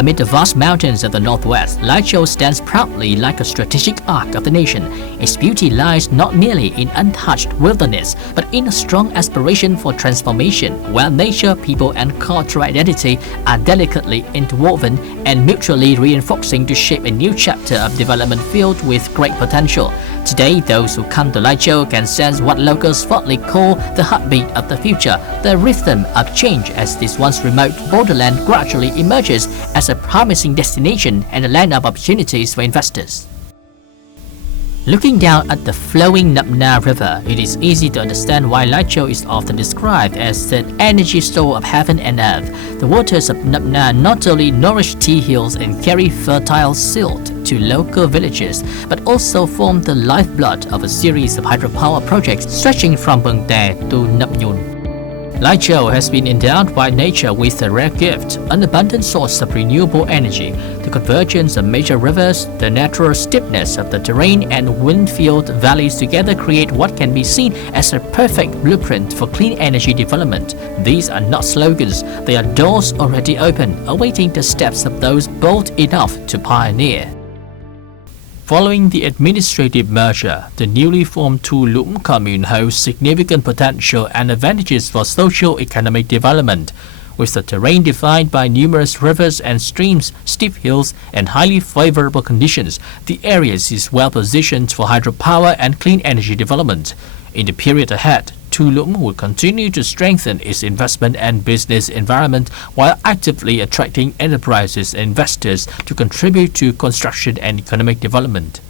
Amid the vast mountains of the northwest, Lai Châu stands proudly like a strategic arc of the nation. Its beauty lies not merely in untouched wilderness, but in a strong aspiration for transformation, where nature, people, and cultural identity are delicately interwoven and mutually reinforcing to shape a new chapter of development filled with great potential. Today, those who come to Lai Châu can sense what locals fondly call the heartbeat of the future, the rhythm of change as this once remote borderland gradually emerges as a promising destination and a land of opportunities for investors. Looking down at the flowing Nậm Na River, it is easy to understand why Lai Châu is often described as the energy store of heaven and earth. The waters of Nậm Na not only nourish tea hills and carry fertile silt to local villages, but also form the lifeblood of a series of hydropower projects stretching from Bừng Tè to Nậm Nhùn. Lai Châu has been endowed by nature with a rare gift, an abundant source of renewable energy. The convergence of major rivers, the natural steepness of the terrain, and wind-filled valleys together create what can be seen as a perfect blueprint for clean energy development. These are not slogans, they are doors already open, awaiting the steps of those bold enough to pioneer. Following the administrative merger, the newly formed Thu Lũng commune holds significant potential and advantages for socio-economic development. With the terrain defined by numerous rivers and streams, steep hills, and highly favorable conditions, the area is well positioned for hydropower and clean energy development. In the period ahead, Thu Lũng will continue to strengthen its investment and business environment while actively attracting enterprises and investors to contribute to construction and economic development.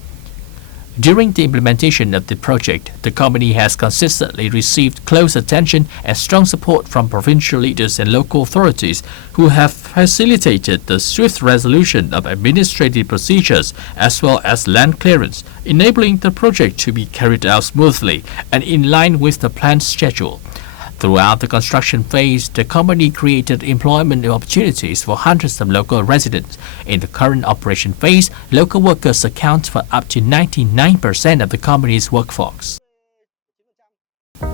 During the implementation of the project, the company has consistently received close attention and strong support from provincial leaders and local authorities who have facilitated the swift resolution of administrative procedures as well as land clearance, enabling the project to be carried out smoothly and in line with the planned schedule. Throughout the construction phase, the company created employment opportunities for hundreds of local residents. In the current operation phase, local workers account for up to 99% of the company's workforce.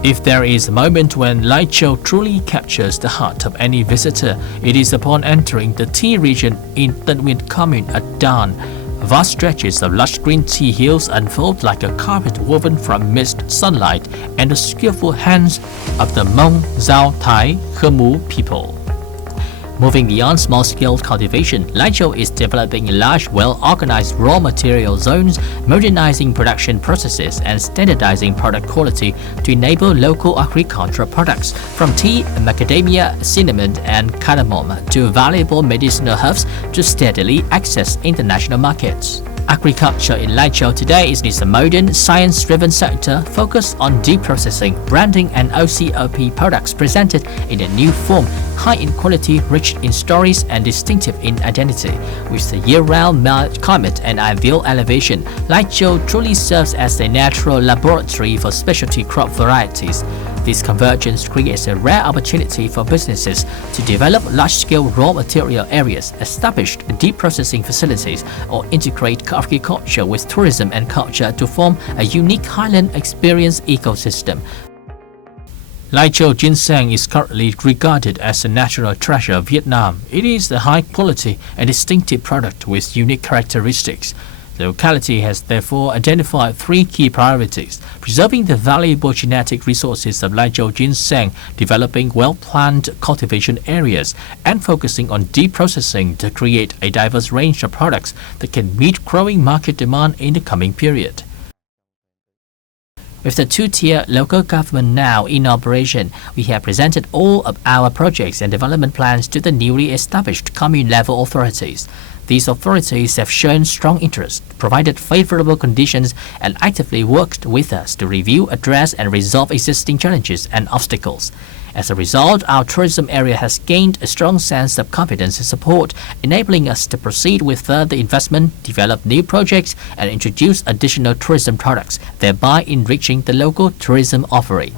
If there is a moment when Lai Châu truly captures the heart of any visitor, it is upon entering the tea region in Tân Uyên commune at dawn. Vast stretches of lush green tea hills unfold like a carpet woven from mist, sunlight, and the skillful hands of the Hmong, Dao, Thai, Khmer people. Moving beyond small-scale cultivation, Lai Châu is developing large, well-organized raw material zones, modernizing production processes, and standardizing product quality to enable local agricultural products, from tea, macadamia, cinnamon, and cardamom to valuable medicinal herbs to steadily access international markets. Agriculture in Lai Châu today is a modern, science-driven sector focused on deep processing, branding, and OCOP products presented in a new form, high in quality, rich in stories, and distinctive in identity. With the year-round mild climate and ideal elevation, Lai Châu truly serves as a natural laboratory for specialty crop varieties. This convergence creates a rare opportunity for businesses to develop large-scale raw material areas, establish deep processing facilities, or integrate agriculture with tourism and culture to form a unique highland experience ecosystem. Lai Châu ginseng is currently regarded as a national treasure of Vietnam. It is a high-quality and distinctive product with unique characteristics. The locality has therefore identified three key priorities: preserving the valuable genetic resources of Lai Châu ginseng, developing well-planned cultivation areas, and focusing on deep processing to create a diverse range of products that can meet growing market demand in the coming period. With the two-tier local government now in operation, we have presented all of our projects and development plans to the newly established commune-level authorities. These authorities have shown strong interest, provided favorable conditions, and actively worked with us to review, address, and resolve existing challenges and obstacles. As a result, our tourism area has gained a strong sense of confidence and support, enabling us to proceed with further investment, develop new projects, and introduce additional tourism products, thereby enriching the local tourism offering.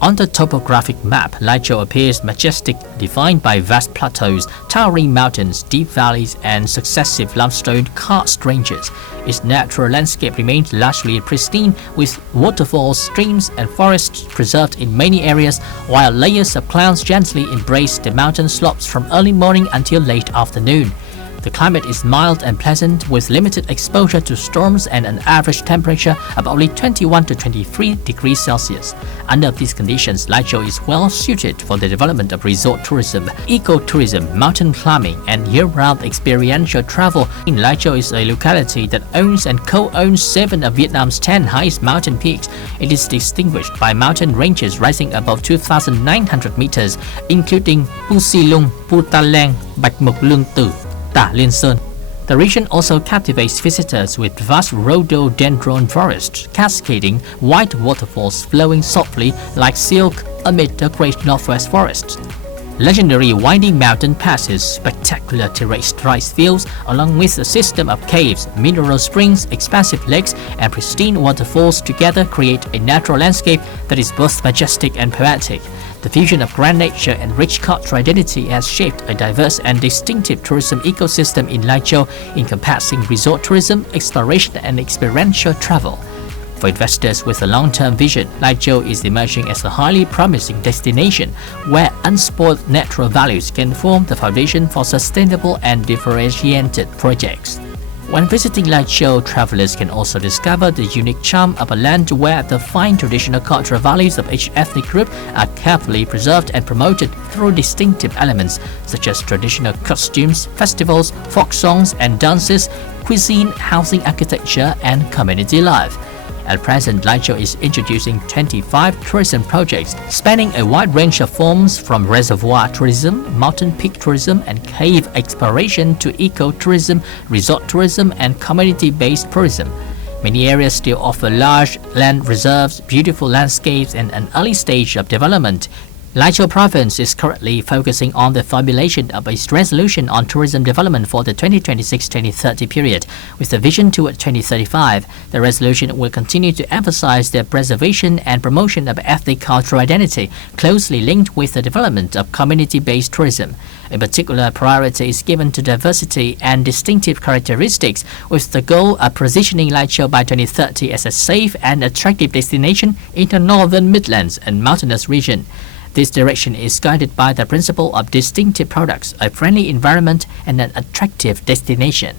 On the topographic map, Lai Châu appears majestic, defined by vast plateaus, towering mountains, deep valleys, and successive limestone karst ranges. Its natural landscape remains largely pristine, with waterfalls, streams, and forests preserved in many areas, while layers of clouds gently embrace the mountain slopes from early morning until late afternoon. The climate is mild and pleasant, with limited exposure to storms and an average temperature of only 21 to 23 degrees Celsius. Under these conditions, Lai Châu is well suited for the development of resort tourism, ecotourism, mountain climbing, and year-round experiential travel. Lai Châu is a locality that owns and co-owns 7 of Vietnam's 10 highest mountain peaks. It is distinguished by mountain ranges rising above 2,900 meters, including Pu Si Lung, Pu Ta Lang, Bạch Mục Lương Tử, Ta Liên Sơn. The region also captivates visitors with vast rhododendron forests, cascading white waterfalls flowing softly like silk amid the great northwest forests. Legendary winding mountain passes, spectacular terraced rice fields, along with a system of caves, mineral springs, expansive lakes, and pristine waterfalls together create a natural landscape that is both majestic and poetic. The fusion of grand nature and rich cultural identity has shaped a diverse and distinctive tourism ecosystem in Lai Châu, encompassing resort tourism, exploration, and experiential travel. For investors with a long-term vision, Lai Châu is emerging as a highly promising destination where unspoiled natural values can form the foundation for sustainable and differentiated projects. When visiting Lai Châu, travelers can also discover the unique charm of a land where the fine traditional cultural values of each ethnic group are carefully preserved and promoted through distinctive elements such as traditional costumes, festivals, folk songs and dances, cuisine, housing architecture, and community life. At present, Lai Châu is introducing 25 tourism projects spanning a wide range of forms from reservoir tourism, mountain peak tourism, and cave exploration to ecotourism, resort tourism, and community-based tourism. Many areas still offer large land reserves, beautiful landscapes, and an early stage of development. Lai Châu Province is currently focusing on the formulation of a resolution on tourism development for the 2026-2030 period. With a vision toward 2035, the resolution will continue to emphasize the preservation and promotion of ethnic cultural identity, closely linked with the development of community-based tourism. A particular priority is given to diversity and distinctive characteristics, with the goal of positioning Lai Châu by 2030 as a safe and attractive destination in the northern Midlands and mountainous region. This direction is guided by the principle of distinctive products, a friendly environment, and an attractive destination.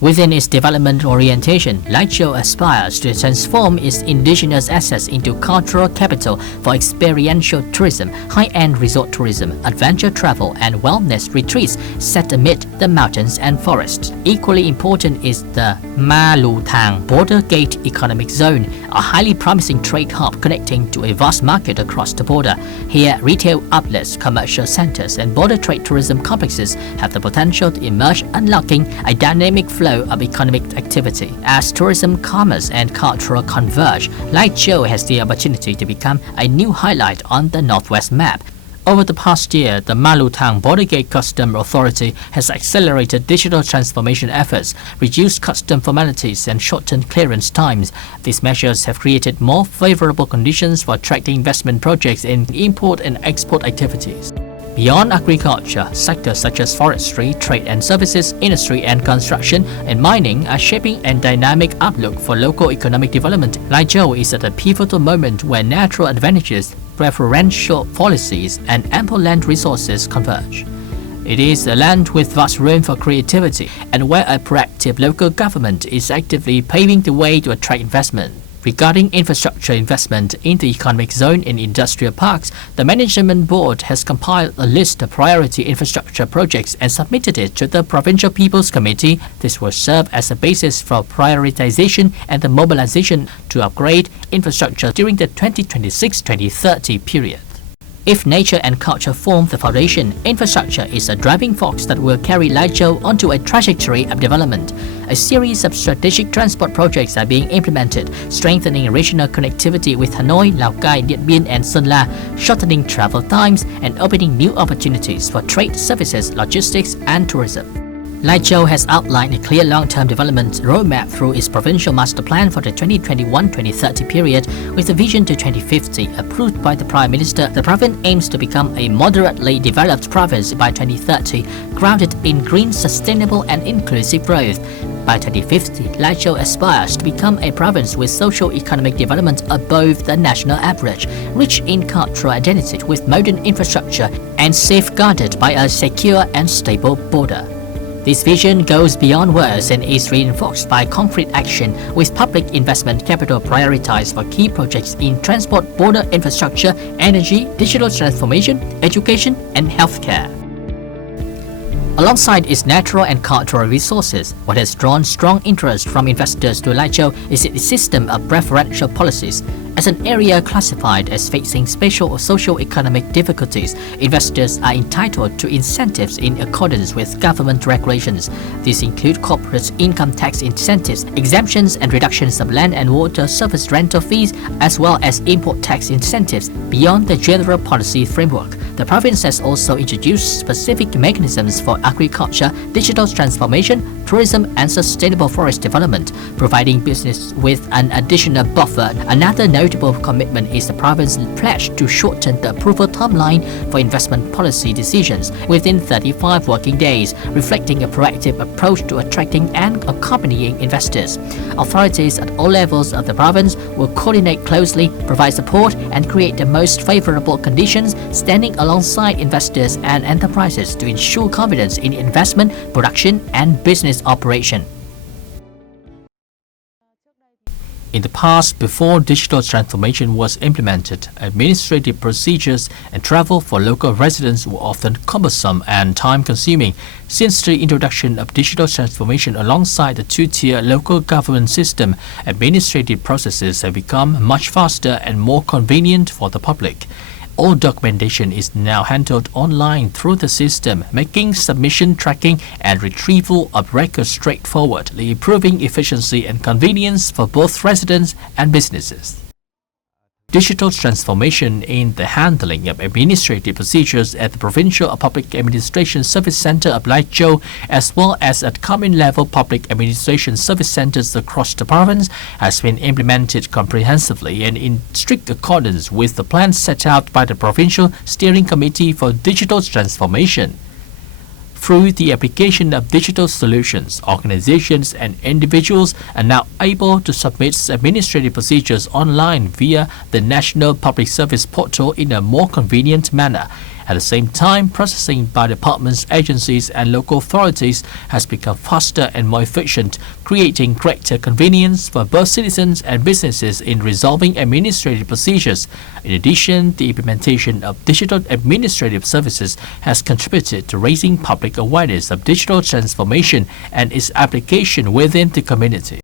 Within its development orientation, Lai Châu aspires to transform its indigenous assets into cultural capital for experiential tourism, high-end resort tourism, adventure travel, and wellness retreats set amid the mountains and forests. Equally important is the Ma Lu Thang Border Gate Economic Zone, a highly promising trade hub connecting to a vast market across the border. Here, retail outlets, commercial centers, and border trade tourism complexes have the potential to emerge, unlocking a dynamic flow of economic activity. As tourism, commerce, and cultural converge, Lai Châu has the opportunity to become a new highlight on the Northwest map. Over the past year, the Ma Lu Thang Border Gate Custom Authority has accelerated digital transformation efforts, reduced custom formalities, and shortened clearance times. These measures have created more favorable conditions for attracting investment projects in import and export activities. Beyond agriculture, sectors such as forestry, trade and services, industry and construction, and mining are shaping a dynamic outlook for local economic development. Lai Châu is at a pivotal moment where natural advantages, preferential policies, and ample land resources converge. It is a land with vast room for creativity and where a proactive local government is actively paving the way to attract investment. Regarding infrastructure investment in the economic zone in industrial parks, the Management Board has compiled a list of priority infrastructure projects and submitted it to the Provincial People's Committee. This will serve as a basis for prioritization and the mobilization to upgrade infrastructure during the 2026-2030 period. If nature and culture form the foundation, infrastructure is a driving force that will carry Lai Châu onto a trajectory of development. A series of strategic transport projects are being implemented, strengthening regional connectivity with Hanoi, Lào Cai, Điện Biên, and Sơn La, shortening travel times and opening new opportunities for trade, services, logistics, and tourism. Lai Châu has outlined a clear long-term development roadmap through its provincial master plan for the 2021-2030 period with a vision to 2050 approved by the Prime Minister. The province aims to become a moderately developed province by 2030, grounded in green, sustainable and inclusive growth. By 2050, Lai Châu aspires to become a province with socio-economic development above the national average, rich in cultural identity with modern infrastructure and safeguarded by a secure and stable border. This vision goes beyond words and is reinforced by concrete action, with public investment capital prioritized for key projects in transport, border infrastructure, energy, digital transformation, education, and healthcare. Alongside its natural and cultural resources, what has drawn strong interest from investors to Lai Châu is its system of preferential policies. As an area classified as facing special or socio-economic difficulties, investors are entitled to incentives in accordance with government regulations. These include corporate income tax incentives, exemptions and reductions of land and water service rental fees, as well as import tax incentives beyond the general policy framework. The province has also introduced specific mechanisms for agriculture, digital transformation, tourism and sustainable forest development, providing business with an additional buffer. Another notable commitment is the province's pledge to shorten the approval timeline for investment policy decisions within 35 working days, reflecting a proactive approach to attracting and accompanying investors. Authorities at all levels of the province will coordinate closely, provide support and create the most favorable conditions, standing alongside investors and enterprises to ensure confidence in investment, production and business operation. In the past, before digital transformation was implemented, administrative procedures and travel for local residents were often cumbersome and time-consuming. Since the introduction of digital transformation alongside the two-tier local government system, administrative processes have become much faster and more convenient for the public. All documentation is now handled online through the system, making submission, tracking and retrieval of records straightforward, improving efficiency and convenience for both residents and businesses. Digital transformation in the handling of administrative procedures at the Provincial Public Administration Service Center of Lai Châu, as well as at common-level public administration service centers across the province, has been implemented comprehensively and in strict accordance with the plan set out by the Provincial Steering Committee for Digital Transformation. Through the application of digital solutions, organizations and individuals are now able to submit administrative procedures online via the National Public Service Portal in a more convenient manner. At the same time, processing by departments, agencies and local authorities has become faster and more efficient, creating greater convenience for both citizens and businesses in resolving administrative procedures. In addition, the implementation of digital administrative services has contributed to raising public awareness of digital transformation and its application within the community.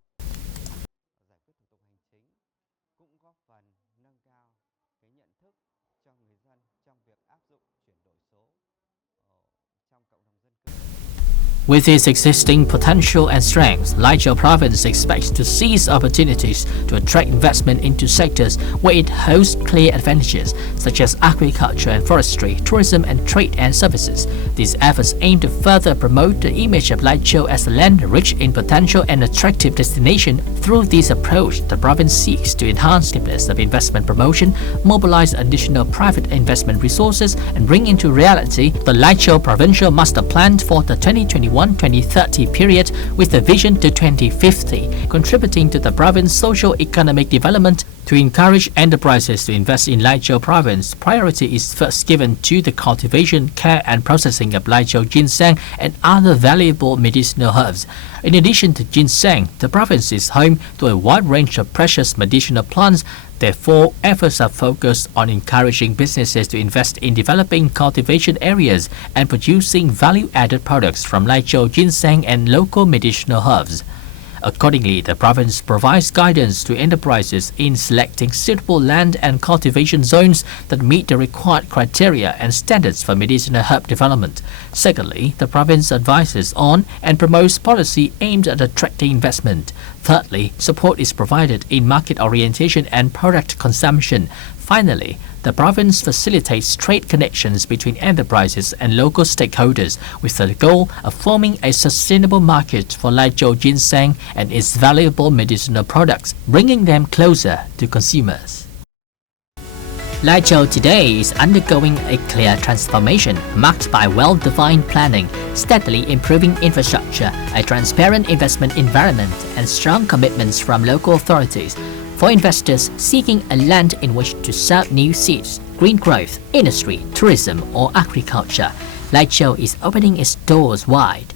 With its existing potential and strengths, Lai Châu Province expects to seize opportunities to attract investment into sectors where it holds clear advantages, such as agriculture and forestry, tourism and trade and services. These efforts aim to further promote the image of Lai Châu as a land rich in potential and attractive destination. Through this approach, the province seeks to enhance the effectiveness of investment promotion, mobilize additional private investment resources, and bring into reality the Lai Châu Provincial Master Plan for the 2021-2030 period with a vision to 2050, contributing to the province's socio-economic development. To encourage enterprises to invest in Lai Châu Province, priority is first given to the cultivation, care and processing of Lai Châu ginseng and other valuable medicinal herbs. In addition to ginseng, the province is home to a wide range of precious medicinal plants. Therefore, efforts are focused on encouraging businesses to invest in developing cultivation areas and producing value-added products from Lai Châu ginseng and local medicinal herbs. Accordingly, the province provides guidance to enterprises in selecting suitable land and cultivation zones that meet the required criteria and standards for medicinal herb development. Secondly, the province advises on and promotes policy aimed at attracting investment. Thirdly, support is provided in market orientation and product consumption. Finally, The province facilitates trade connections between enterprises and local stakeholders with the goal of forming a sustainable market for Laichou ginseng and its valuable medicinal products, bringing them closer to consumers. Laichou today is undergoing a clear transformation marked by well-defined planning, steadily improving infrastructure, a transparent investment environment, and strong commitments from local authorities. For investors seeking a land in which to sow new seeds, green growth, industry, tourism, or agriculture, Laichou is opening its doors wide.